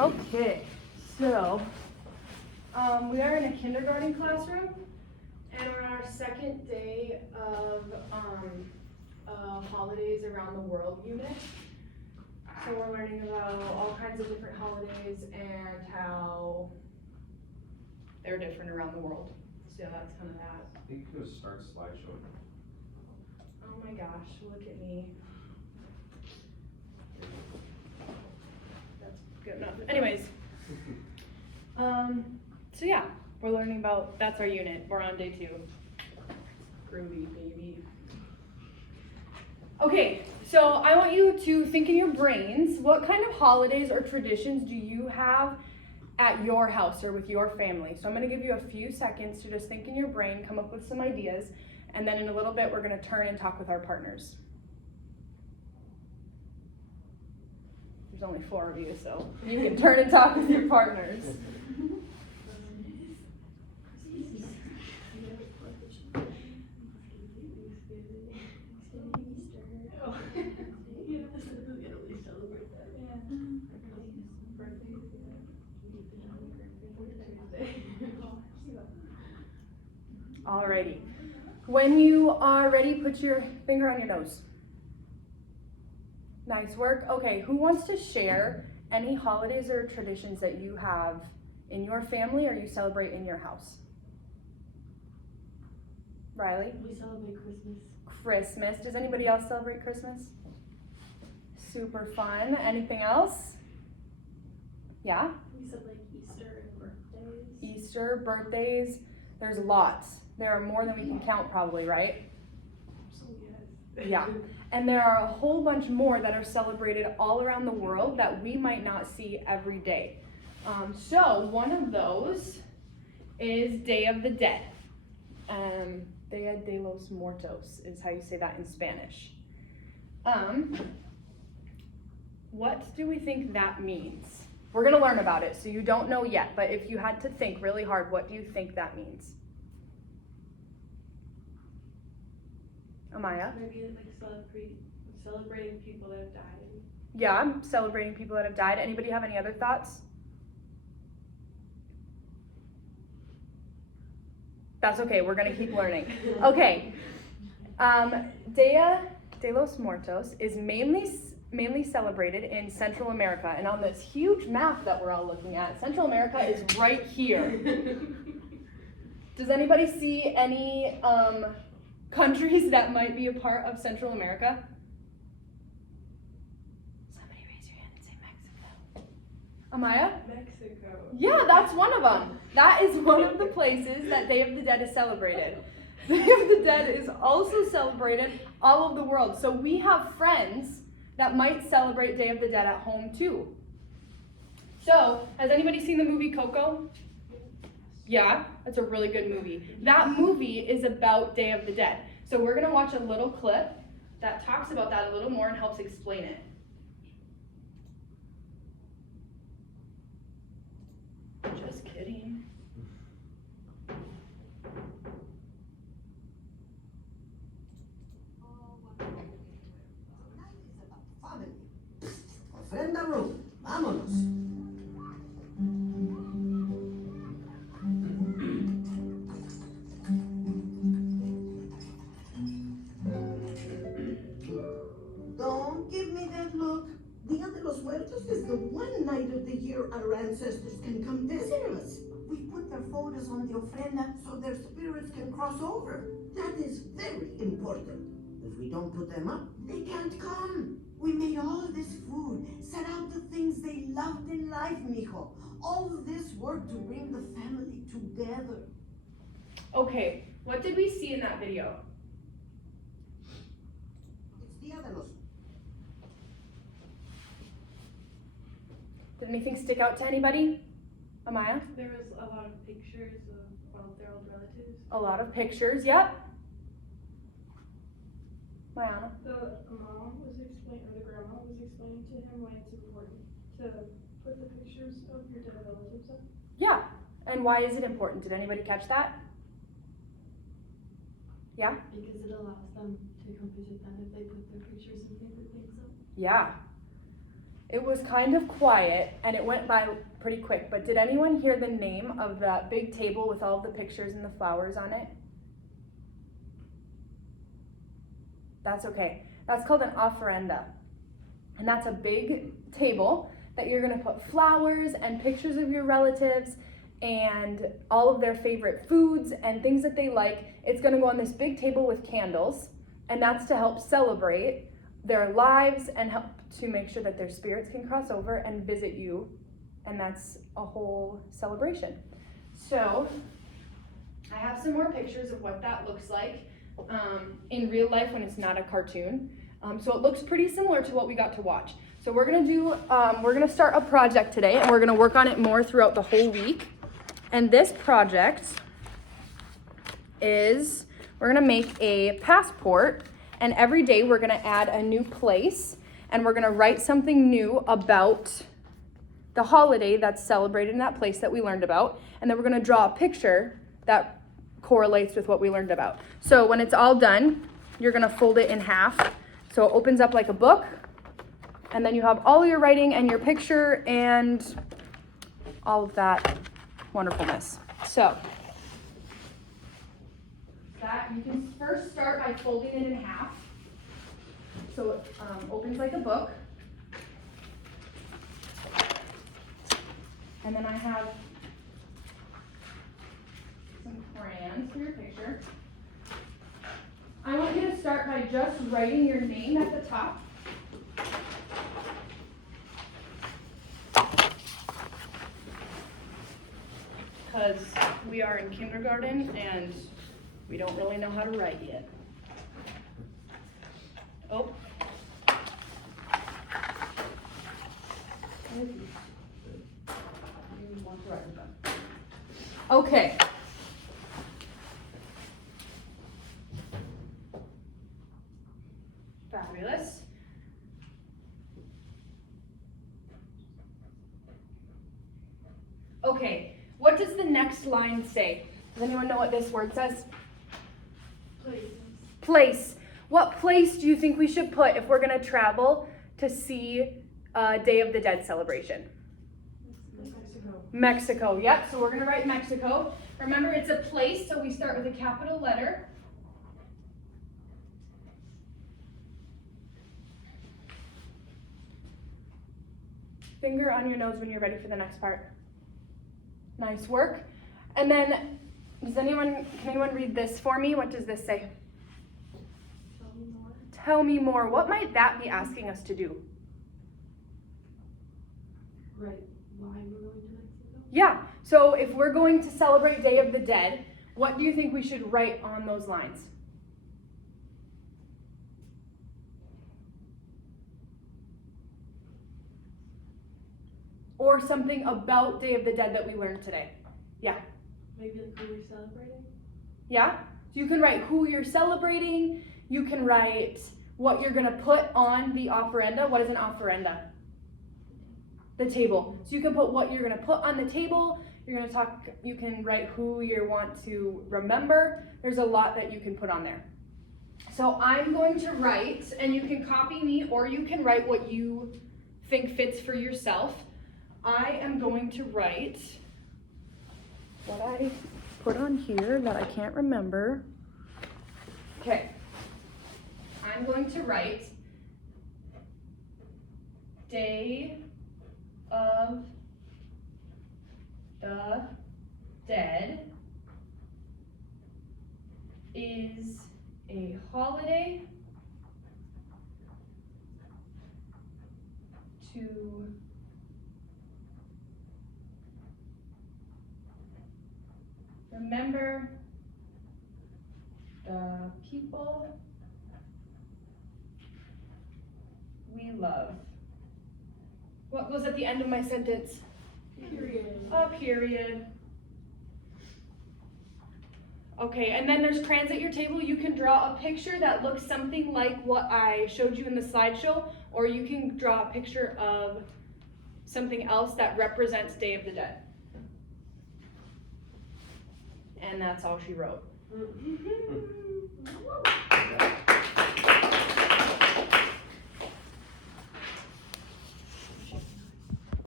Okay, so we are in a kindergarten classroom, and we're on our second day of holidays around the world unit. So we're learning about all kinds of different holidays and how they're different around the world. So that's kind of that. I think you could start slideshow. Oh my gosh, look at me. That's good enough. Anyways, so yeah, we're learning about, that's our unit. We're on day 2. Groovy, baby. Okay, so I want you to think in your brains, what kind of holidays or traditions do you have at your house or with your family? So I'm going to give you a few seconds to just think in your brain, come up with some ideas, and then in a little bit we're going to turn and talk with our partners. There's only 4 of you, so you can turn and talk with your partners. Alrighty. When you are ready, put your finger on your nose. Nice work. Okay, who wants to share any holidays or traditions that you have in your family or you celebrate in your house? Riley? We celebrate Christmas. Christmas. Does anybody else celebrate Christmas? Super fun. Anything else? Yeah? We celebrate Easter and birthdays. Easter, birthdays. There's lots. There are more than we can count probably, right? So yes. Yeah. And there are a whole bunch more that are celebrated all around the world that we might not see every day. So one of those is Day of the Dead. Dia de los Muertos is how you say that in Spanish. What do we think that means? We're going to learn about it, so you don't know yet, but if you had to think really hard, what do you think that means? Amaya? Maybe like celebrating people that have died. Yeah, I'm celebrating people that have died. Anybody have any other thoughts? That's okay, we're gonna keep learning. Okay, Dia de los Muertos is mainly celebrated in Central America, and on this huge map that we're all looking at, Central America is right here. Does anybody see any countries that might be a part of Central America? Somebody raise your hand and say Mexico. Amaya? Mexico. Yeah, that's one of them. That is one of the places that Day of the Dead is celebrated. Day of the Dead is also celebrated all over the world. So we have friends that might celebrate Day of the Dead at home too. So, has anybody seen the movie Coco? Yeah, that's a really good movie. That movie is about Day of the Dead. So we're gonna watch a little clip that talks about that a little more and helps explain it. Just kidding. Ofrenda room, vámonos. Don't give me that look. Dia de los Muertos is the one night of the year our ancestors can come visit us. We put their photos on the ofrenda so their spirits can cross over. That is very important. If we don't put them up, they can't come. We made all this food, set out the things they loved in life, mijo. All of this work to bring the family together. Okay, what did we see in that video? It's Dia de los. Did anything stick out to anybody? Amaya? There was a lot of pictures of all of their old relatives. A lot of pictures, yep. Mayana? The mom was explaining, or the grandma was explaining to him why it's important to put the pictures of your dead relatives up. Yeah, and why is it important? Did anybody catch that? Yeah? Because it allows them to come visit them if they put their pictures and favorite things up. Yeah. It was kind of quiet and it went by pretty quick, but did anyone hear the name of that big table with all of the pictures and the flowers on it? That's okay. That's called an ofrenda. And that's a big table that you're gonna put flowers and pictures of your relatives and all of their favorite foods and things that they like. It's gonna go on this big table with candles, and that's to help celebrate their lives and help to make sure that their spirits can cross over and visit you, and that's a whole celebration. So I have some more pictures of what that looks like in real life when it's not a cartoon. So it looks pretty similar to what we got to watch. So we're gonna start a project today, and we're gonna work on it more throughout the whole week. And this project is, we're gonna make a passport, and every day we're gonna add a new place, and we're gonna write something new about the holiday that's celebrated in that place that we learned about, and then we're gonna draw a picture that correlates with what we learned about. So when it's all done, you're gonna fold it in half, so it opens up like a book, and then you have all your writing and your picture and all of that wonderfulness. So that you can first start by folding it in half, so it opens like a book. And then I have some crayons for your picture. I want you to start by just writing your name at the top. Because we are in kindergarten and we don't really know how to write yet. Oh. Okay. Fabulous. Okay, what does the next line say? Does anyone know what this word says? Places. Place. What place do you think we should put if we're going to travel to see Day of the Dead celebration? Mexico. Mexico, yep, so we're going to write Mexico. Remember, it's a place, so we start with a capital letter. Finger on your nose when you're ready for the next part. Nice work. And then, can anyone read this for me? What does this say? Tell me more. Tell me more. What might that be asking us to do? Right. Why we're going to Mexico? Yeah, so if we're going to celebrate Day of the Dead, what do you think we should write on those lines? Or something about Day of the Dead that we learned today. Yeah. Maybe like who we're celebrating? Yeah? So you can write who you're celebrating. You can write what you're going to put on the ofrenda. What is an ofrenda? The table. So you can put what you're going to put on the table. You can write who you want to remember. There's a lot that you can put on there. So I'm going to write, and you can copy me or you can write what you think fits for yourself. I am going to write what I put on here that I can't remember. Okay. I'm going to write Day of the Dead is a holiday to remember the people we love. What goes at the end of my sentence? Period. A period. Okay, and then there's crayons at your table. You can draw a picture that looks something like what I showed you in the slideshow, or you can draw a picture of something else that represents Day of the Dead. And that's all she wrote. Mm-hmm.